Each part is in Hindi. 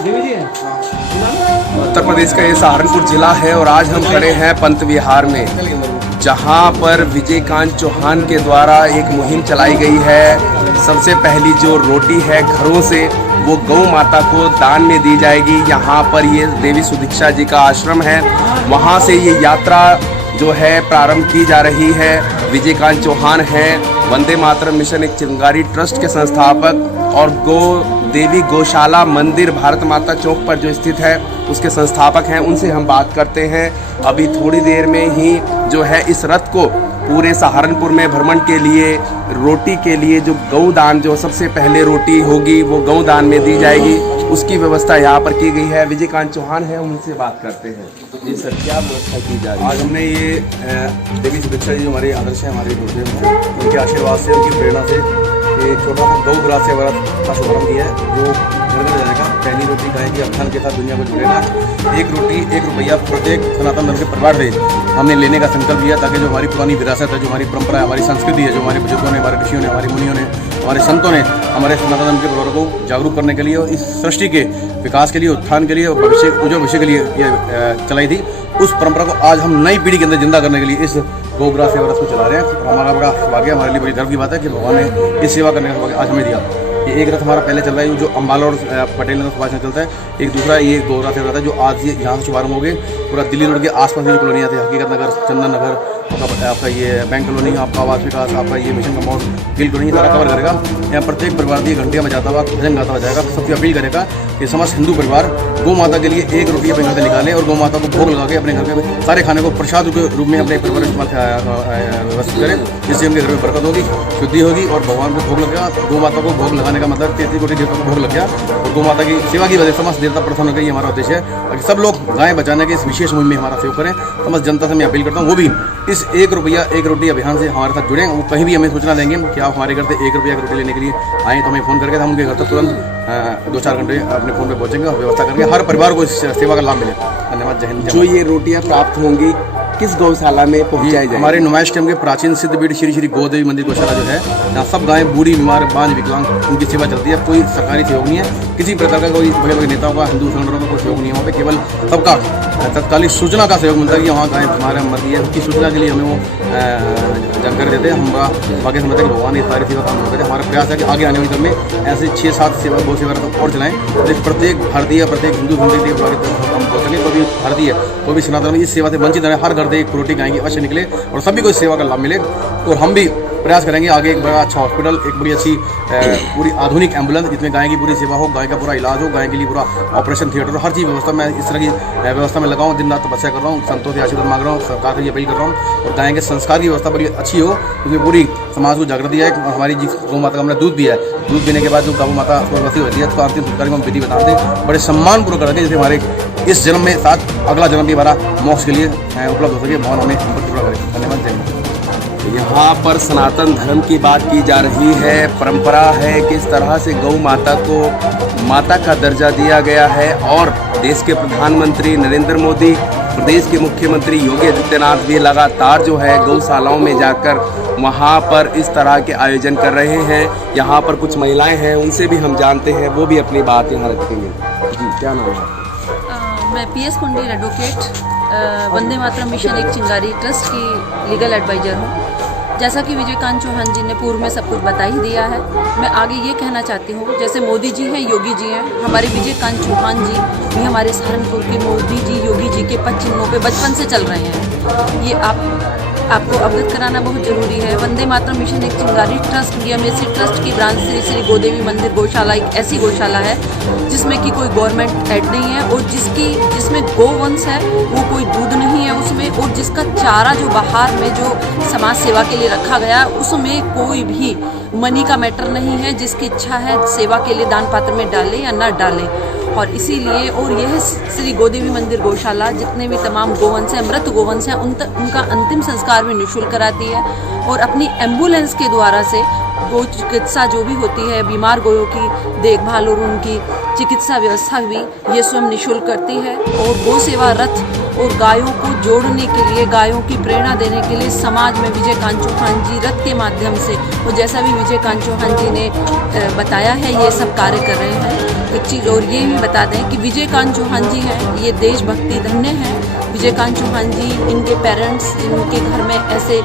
उत्तर प्रदेश का ये सहारनपुर जिला है और आज हम खड़े हैं पंत विहार में, जहां पर विजयकांत चौहान के द्वारा एक मुहिम चलाई गई है। सबसे पहली जो रोटी है घरों से वो गौ माता को दान में दी जाएगी। यहाँ पर ये देवी सुदीक्षा जी का आश्रम है, वहाँ से ये यात्रा जो है प्रारंभ की जा रही है। विजयकांत चौहान हैं वंदे मातरम मिशन एक चिंगारी ट्रस्ट के संस्थापक और देवी गौशाला मंदिर भारत माता चौक पर जो स्थित है उसके संस्थापक हैं। उनसे हम बात करते हैं। अभी थोड़ी देर में ही जो है इस रथ को पूरे सहारनपुर में भ्रमण के लिए रोटी के लिए जो गौदान जो सबसे पहले रोटी होगी वो गौदान में दी जाएगी, उसकी व्यवस्था यहाँ पर की गई है। विजयकांत चौहान है, उनसे बात करते हैं। जी सर, क्या व्यवस्था की जा रही है? आज हमने ये देवी सुदीक्षा जी जो हमारे आदर्श हैं, हमारे गुरुदेव हैं, उनके आशीर्वाद से, उनकी प्रेरणा से ये छोटा सा गौ ग्रास से व्रत का शुभारंभ किया है, जो घर घर जाएगा। पहली रोटी गाय के अभियान के साथ दुनिया को जुड़ेगा। एक रोटी 1 रुपया प्रत्येक सनातन धर्म के परिवार से हमने लेने का संकल्प लिया, ताकि जो हमारी पुरानी विरासत है, जो हमारी परंपरा है, हमारी संस्कृति है, जो हमारे बुजुर्गों ने, हमारे ऋषियों ने, हमारे मुनियों ने, हमारे संतों ने हमारे सनातन धर्म के परिवारों को जागरूक करने के लिए और इस सृष्टि के विकास के लिए, उत्थान के लिए और उज्ज्वल भविष्य के लिए ये चलाई थी। उस परंपरा को आज हम नई पीढ़ी के अंदर जिंदा करने के लिए इस गोग्रा सेवा रथ को चला रहे हैं। हमारा बड़ा सौभाग्य, हमारे लिए बड़ी गर्व की बात है कि भगवान ने इस सेवा करने का सौभाग्य आज हमें दिया। ये एक रथ हमारा पहले चल रहा है जो अम्बाला और पटेल नगर सुभाष में चलता है। एक दूसरा ये गोग्रा सेवा रथ है जो आज ये यहाँ से शुभारंभ हो गए। पूरा दिल्ली रोड के आसपास की जो कॉलोनियाँ थी, हकीकत नगर, चंदन नगर, आपका ये बैंक कॉलोनी, आपका आवास विकास, आपका ये मिशन का मोड़, गिल कॉलोनी सारा कवर करेगा। यहाँ प्रत्येक परिवार की घंटियाँ बजाता हुआ, भजन गाता हुआ जाएगा। सबकी अपील करेगा कि समस्त हिंदू परिवार गौ माता के लिए 1 रुपया अपने घर से निकालें और गौ माता को भोग लगा के अपने घर में सारे खाने को प्रसाद के रूप में अपने परिवार इस्तेमाल व्यवस्थित करें, जिससे उनके घर में बरकत होगी, शुद्धि होगी और भगवान को भोग लगेगा। गौ माता को भोग लगाने का मतलब 33 कोटि देवता को भोग लग गया और गौ माता की सेवा की वजह से समस्त देवता प्रसन्न हो गई। हमारा उद्देश्य है ताकि सब लोग गाय बचाने के इस विशेष मुहिम में हमारा सहयोग करें। समस्त जनता से मैं अपील करता हूँ वो भी इस 1 रुपया 1 रोटी अभियान से हमारे साथ जुड़ें। वो कहीं भी हमें सूचना देंगे कि आप हमारे घर से 1 रुपया 1 रोटी लेने के लिए आएँ तो हमें फ़ोन करके हम उनके घर तक तुरंत 2-4 घंटे अपने फ़ोन पे पहुँचेंगे और व्यवस्था करेंगे हर परिवार को इस सेवा का लाभ मिले। धन्यवाद। जय हिंद। जो ये रोटियाँ प्राप्त होंगी किस गौशाला में पहुँचाई जाएगी? हमारे नुमाइश कैंप के प्राचीन सिद्ध पीठ श्री श्री गोदेवी मंदिर गौशाला जो है, जहाँ सब गायें बूढ़ी, बीमार, बांझ, विकलांग उनकी सेवा चलती है। कोई सरकारी सहयोग नहीं है, किसी प्रकार का कोई बड़े बड़े नेताओं का, हिंदू संगठनों का कोई सहयोग नहीं है। वहाँ पे केवल सबका तत्कालिक सूचना का सहयोग मिलता है कि वहाँ गाय हमारे मर गई है, उसकी सूचना के लिए हमें वो जानकारी देते हैं। हम बाकी समझते हैं कि भगवान ये सारी सेवा काम करते हैं। हमारा प्रयास है कि आगे आने वाले समय में ऐसे 6-7 सेवा गौ सेवा और चलाएँ, प्रत्येक भारतीय, प्रत्येक हिंदू संस्कृति हम पहुँचेंगे। कोई भी भारतीय, कोई भी सनातन इस सेवा से वंचित है, हर घर से 1 रोटी गाय की अवश्य निकले और सभी को इस सेवा का लाभ मिले। और हम भी प्रयास करेंगे आगे एक बड़ा अच्छा हॉस्पिटल, एक बड़ी अच्छी पूरी आधुनिक एम्बुलेंस जिसमें गाय की पूरी सेवा हो, गाय का पूरा इलाज हो, गाय के लिए पूरा ऑपरेशन थिएटर, हर चीज़ व्यवस्था मैं इस तरह की व्यवस्था में लगाऊँ। दिन रात तपस्या कर रहा हूँ, संतों से आशीर्वाद मांग रहा हूँ, सरकार से अपील कर रहा हूँ और गाय के संस्कार की व्यवस्था बड़ी अच्छी हो, उसमें पूरी समाज को जागृति है। हमारी जिस गौ माता का हमने दूध दिया है, दूध पीने के बाद जो गौ माता स्वर्गवासी होती है उसको अंतिम संस्कार में हम विधि बताते हैं, बड़े सम्मानपूर्वक करते हैं, जैसे हमारे इस जन्म में साथ अगला जन्म भी हमारा मोक्ष के लिए उपलब्ध हो सके। भगवान हमें पूरा करें। धन्यवाद। जय हिंद। यहाँ पर सनातन धर्म की बात की जा रही है। परंपरा है किस तरह से गौ माता को माता का दर्जा दिया गया है और देश के प्रधानमंत्री नरेंद्र मोदी, प्रदेश के मुख्यमंत्री योगी आदित्यनाथ भी लगातार जो है गौशालाओं में जाकर वहाँ पर इस तरह के आयोजन कर रहे हैं। यहाँ पर कुछ महिलाएं हैं, उनसे भी हम जानते हैं, वो भी अपनी बात यहाँ रखेंगे। जी, क्या नाम है? मैं PS कुंडी एडवोकेट, वंदे मातरम मिशन एक चिंगारी ट्रस्ट की लीगल एडवाइज़र हूँ। जैसा कि विजयकांत चौहान जी ने पूर्व में सब कुछ बता ही दिया है, मैं आगे ये कहना चाहती हूँ, जैसे मोदी जी हैं, योगी जी हैं, हमारे विजयकांत चौहान जी भी हमारे सहारनपुर के मोदी जी, योगी जी के पद चिन्हों पे बचपन से चल रहे हैं। ये आपको अवगत कराना बहुत ज़रूरी है। वंदे मातरम मिशन एक चिंगारी ट्रस्ट, DMAC ट्रस्ट की ब्रांच श्री श्री गोदेवी मंदिर गौशाला एक ऐसी गौशाला है जिसमें कि कोई गवर्नमेंट ऐड नहीं है और जिसमें गोवंश है, वो कोई दूध नहीं है उसमें, और जिसका चारा जो बाहर में जो समाज सेवा के लिए रखा गया उसमें कोई भी मनी का मैटर नहीं है। जिसकी इच्छा है सेवा के लिए दान पात्र में डाले या ना डाले, और इसीलिए और यह श्री गोदेवी मंदिर गौशाला जितने भी तमाम गोवंश हैं, मृत गोवंश हैं, उनका अंतिम संस्कार भी निःशुल्क कराती है और अपनी एम्बुलेंस के द्वारा से गौ चिकित्सा जो भी होती है, बीमार गोयों की देखभाल और उनकी चिकित्सा व्यवस्था भी ये स्वयं निःशुल्क करती है। और गौ सेवा रथ और गायों को जोड़ने के लिए, गायों की प्रेरणा देने के लिए समाज में विजयकांत चौहान जी रथ के माध्यम से, और जैसा भी विजयकांत चौहान जी ने बताया है, ये सब कार्य कर रहे हैं। एक चीज़ और ये भी बता दें कि विजयकांत चौहान जी हैं, ये देशभक्ति धन्य हैं। विजयकांत चौहान जी, इनके पेरेंट्स, इनके घर में ऐसे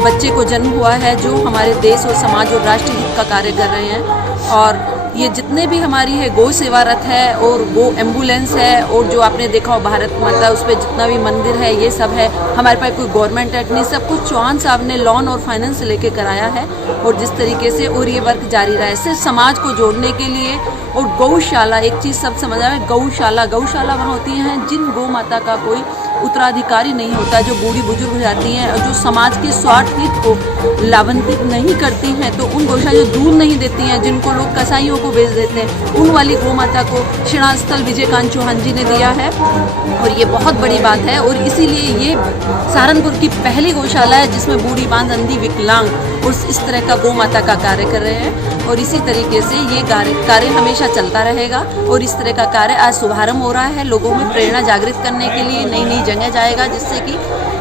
बच्चे को जन्म हुआ है जो हमारे देश और समाज और राष्ट्र हित का कार्य कर रहे हैं। और ये जितने भी हमारी है गौ सेवा रथ है और गौ एम्बुलेंस है, और जो आपने देखा हो भारत माता उस पर जितना भी मंदिर है ये सब है, हमारे पास कोई गवर्नमेंट एक्ट नहीं, सब कुछ चौहान साहब ने लॉन और फाइनेंस लेके कराया है। और जिस तरीके से और ये वर्क जारी रहा है सिर्फ समाज को जोड़ने के लिए। और गौशाला, एक चीज़ सब समझ आए, गौशाला वहाँ होती हैं जिन गौ माता का कोई उत्तराधिकारी नहीं होता, जो बूढ़ी बुजुर्ग हो जाती हैं और जो समाज के स्वार्थ हित को लाभान्वित नहीं करती हैं, तो उन गौशाला जो दूध नहीं देती हैं, जिनको लोग कसाईयों को बेच देते हैं, उन वाली गौ माता को शिलास्थल विजयकांत चौहान जी ने दिया है। और ये बहुत बड़ी बात है। और इसीलिए ये सहारनपुर की पहली गौशाला है जिसमें बूढ़ी, बांझ, अंधी, विकलांग और इस तरह का गौ माता का कार्य कर रहे हैं। और इसी तरीके से ये कार्य हमेशा चलता रहेगा। और इस तरह का कार्य आज शुभारंभ हो रहा है, लोगों में प्रेरणा जागृत करने के लिए नई नई जगह जाएगा, जिससे कि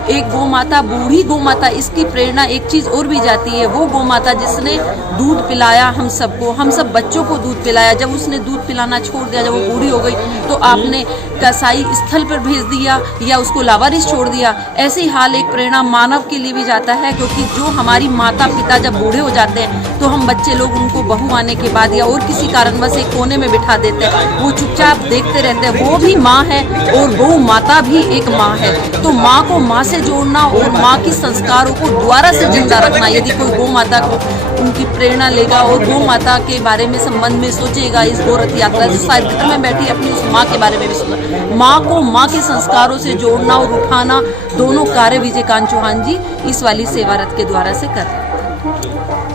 एक गौ माता, बूढ़ी गौ माता, इसकी प्रेरणा एक चीज़ और भी जाती है। वो गौ माता जिसने दूध पिलाया हम सबको, हम सब बच्चों को दूध पिलाया, जब उसने दूध पिलाना छोड़ दिया, जब वो बूढ़ी हो गई, तो आपने कसाई स्थल पर भेज दिया या उसको लावारिस छोड़ दिया। ऐसे ही हाल एक प्रेरणा मानव के लिए भी जाता है, क्योंकि जो हमारी माता पिता जब बूढ़े हो जाते हैं तो हम बच्चे लोग उनको बहू आने के बाद या और किसी कारणवश एक कोने में बिठा देते हैं, वो चुपचाप देखते रहते हैं। वो भी माँ है और गौ माता भी एक माँ है। तो माँ को माँ से जोड़ना और माँ की संस्कारों को दोबारा से जिंदा रखना, यदि कोई गौ माता को उनकी प्रेरणा लेगा और गौ माता के बारे में संबंध में सोचेगा इस गौ रथ यात्रा से, शायद घर में बैठी अपनी उस माँ के बारे में भी सोचना। माँ को माँ के संस्कारों से जोड़ना और उठाना, दोनों कार्य विजयकांत चौहान जी इस वाली सेवा रथ के द्वारा से कर रहे हैं।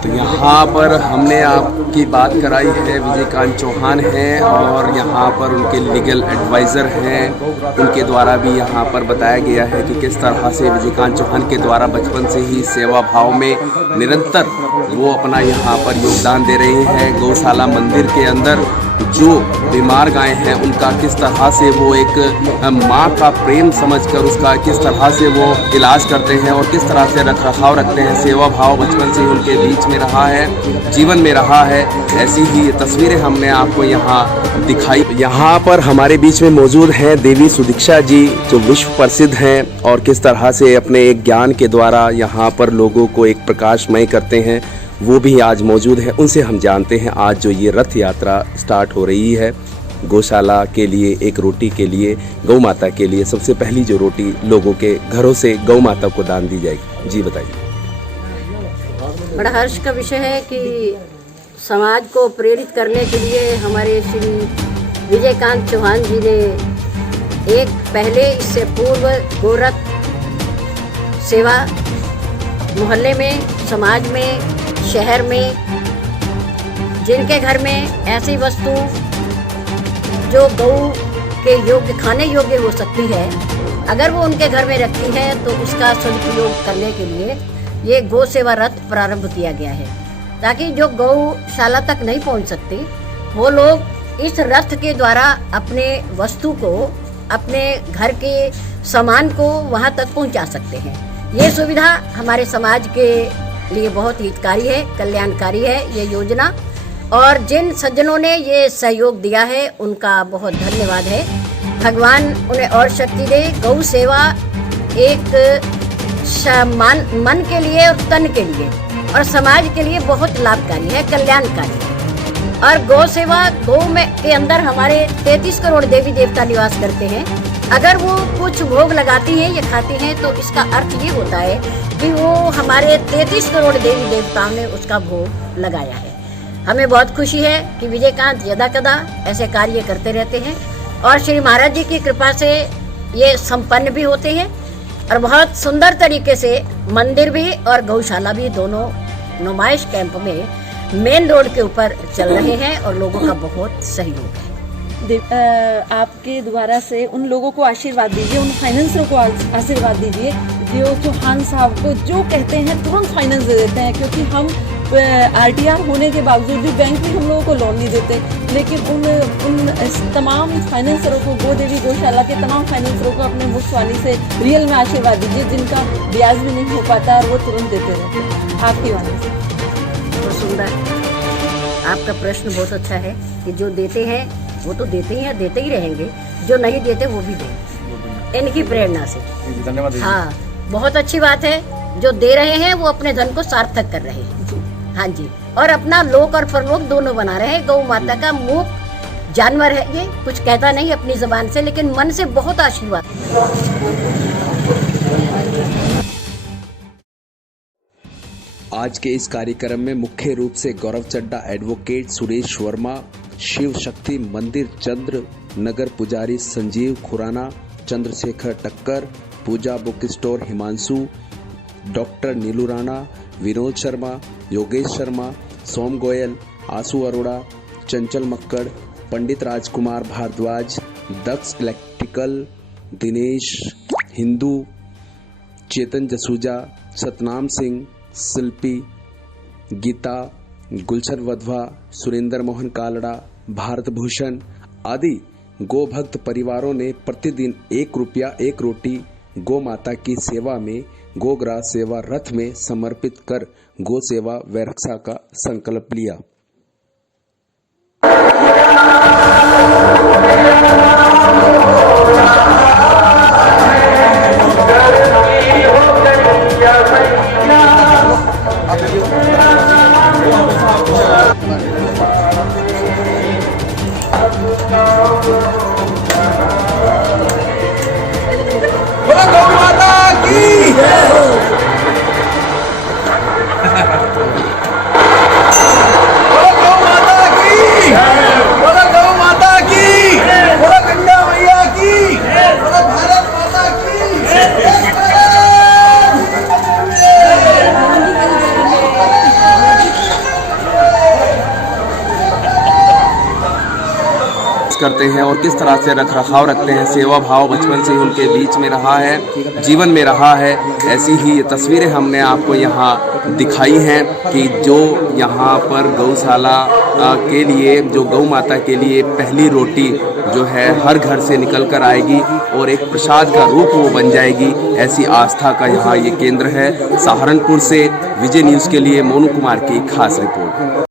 तो यहाँ पर हमने आपकी बात कराई है, विजयकांत चौहान हैं और यहाँ पर उनके लीगल एडवाइज़र हैं। उनके द्वारा भी यहाँ पर बताया गया है कि किस तरह से विजयकांत चौहान के द्वारा बचपन से ही सेवा भाव में निरंतर वो अपना यहाँ पर योगदान दे रहे हैं। गौशाला मंदिर के अंदर जो बीमार गायें हैं उनका किस तरह से वो एक माँ का प्रेम समझकर उसका किस तरह से वो इलाज करते हैं और किस तरह से रख रखाव रखते हैं। सेवा भाव बचपन से उनके बीच में रहा है, जीवन में रहा है। ऐसी ही तस्वीरें हमने आपको यहाँ दिखाई। यहाँ पर हमारे बीच में मौजूद हैं देवी सुदीक्षा जी, जो विश्व प्रसिद्ध हैं और किस तरह से अपने एक ज्ञान के द्वारा यहाँ पर लोगों को एक प्रकाशमय करते हैं, वो भी आज मौजूद है। उनसे हम जानते हैं आज जो ये रथ यात्रा स्टार्ट हो रही है गौशाला के लिए, एक रोटी के लिए, गौ माता के लिए, सबसे पहली जो रोटी लोगों के घरों से गौ माता को दान दी जाएगी। जी बताइए। बड़ा हर्ष का विषय है कि समाज को प्रेरित करने के लिए हमारे श्री विजयकांत चौहान जी ने एक पहले इससे पूर्व गोरख सेवा मोहल्ले में, समाज में, शहर में, जिनके घर में ऐसी वस्तु जो गौ के योग्य, खाने योग्य हो सकती है, अगर वो उनके घर में रखी है तो उसका सदुपयोग करने के लिए ये गौ सेवा रथ प्रारंभ किया गया है, ताकि जो गौशाला तक नहीं पहुंच सकते वो लोग इस रथ के द्वारा अपने वस्तु को, अपने घर के सामान को वहां तक पहुंचा सकते हैं। ये सुविधा हमारे समाज के लिए बहुत हितकारी है, कल्याणकारी है ये योजना। और जिन सज्जनों ने ये सहयोग दिया है उनका बहुत धन्यवाद है। भगवान उन्हें और शक्ति दे। गौ सेवा एक मन के लिए और तन के लिए और समाज के लिए बहुत लाभकारी है, कल्याणकारी है। और गौ सेवा, गौ में के अंदर हमारे 33 करोड़ देवी देवता निवास करते हैं। अगर वो कुछ भोग लगाती हैं या खाती हैं तो इसका अर्थ ये होता है कि वो हमारे 33 करोड़ देवी देवताओं ने उसका भोग लगाया है। हमें बहुत खुशी है कि विजयकांत यदा कदा ऐसे कार्य करते रहते हैं और श्री महाराज जी की कृपा से ये संपन्न भी होते हैं और बहुत सुंदर तरीके से मंदिर भी और गौशाला भी दोनों नुमाइश कैंप में मेन रोड के ऊपर चल रहे हैं और लोगों का बहुत सहयोग है। आपके द्वारा से उन लोगों को आशीर्वाद दीजिए, उन फाइनेंसरों को आशीर्वाद दीजिए जो चौहान साहब को जो कहते हैं तुरंत फाइनेंस दे देते हैं, क्योंकि हम आरटीआर होने के बावजूद भी बैंक भी हम लोगों को लोन नहीं देते। लेकिन उन तमाम फाइनेंसरों को, गोदेवी गौशाला के तमाम फाइनेंसरों को अपने मुखवाणी से रियल में आशीर्वाद दीजिए, जिनका ब्याज भी नहीं हो पाता और वो तुरंत देते रहते हैं। आपकी वाणी से बहुत सुंदर, आपका प्रश्न बहुत अच्छा है कि जो देते हैं वो तो देते ही हैं, देते ही रहेंगे, जो नहीं देते वो भी देंगे इनकी प्रेरणा से। धन्यवाद। हाँ, बहुत अच्छी बात है, जो दे रहे हैं वो अपने धन को सार्थक कर रहे हैं। हाँ जी, और अपना लोक और परलोक दोनों बना रहे हैं। गौ माता का मूक जानवर है, ये कुछ कहता नहीं अपनी जबान से, लेकिन मन से बहुत आशीर्वाद। आज के इस कार्यक्रम में मुख्य रूप से गौरव चड्डा, एडवोकेट सुरेश वर्मा, शिव शक्ति मंदिर चंद्र नगर पुजारी संजीव खुराना, चंद्रशेखर टक्कर, पूजा बुक स्टोर हिमांशु, डॉक्टर नीलू राणा, विनोद शर्मा, योगेश शर्मा, सोम गोयल, आशु अरोड़ा, चंचल मक्कड़, पंडित राजकुमार भारद्वाज, दक्ष इलेक्ट्रिकल, दिनेश हिंदू, चेतन जसूजा, सतनाम सिंह, शिल्पी, गीता, गुलशन वधवा, सुरेंद्र मोहन कालड़ा, भारत भूषण आदि गो भक्त परिवारों ने प्रतिदिन 1 रुपया 1 रोटी गो माता की सेवा में गोग्रास सेवा रथ में समर्पित कर गो सेवा व रक्षा का संकल्प लिया। करते हैं और किस तरह से रख रखाव रखते हैं, सेवा भाव बचपन से उनके बीच में रहा है, जीवन में रहा है। ऐसी ही ये तस्वीरें हमने आपको यहाँ दिखाई हैं कि जो यहाँ पर गौशाला के लिए, जो गौ माता के लिए पहली रोटी जो है हर घर से निकल कर आएगी और एक प्रसाद का रूप वो बन जाएगी, ऐसी आस्था का यहाँ ये केंद्र है। सहारनपुर से विजय न्यूज़ के लिए मोनू कुमार की खास रिपोर्ट।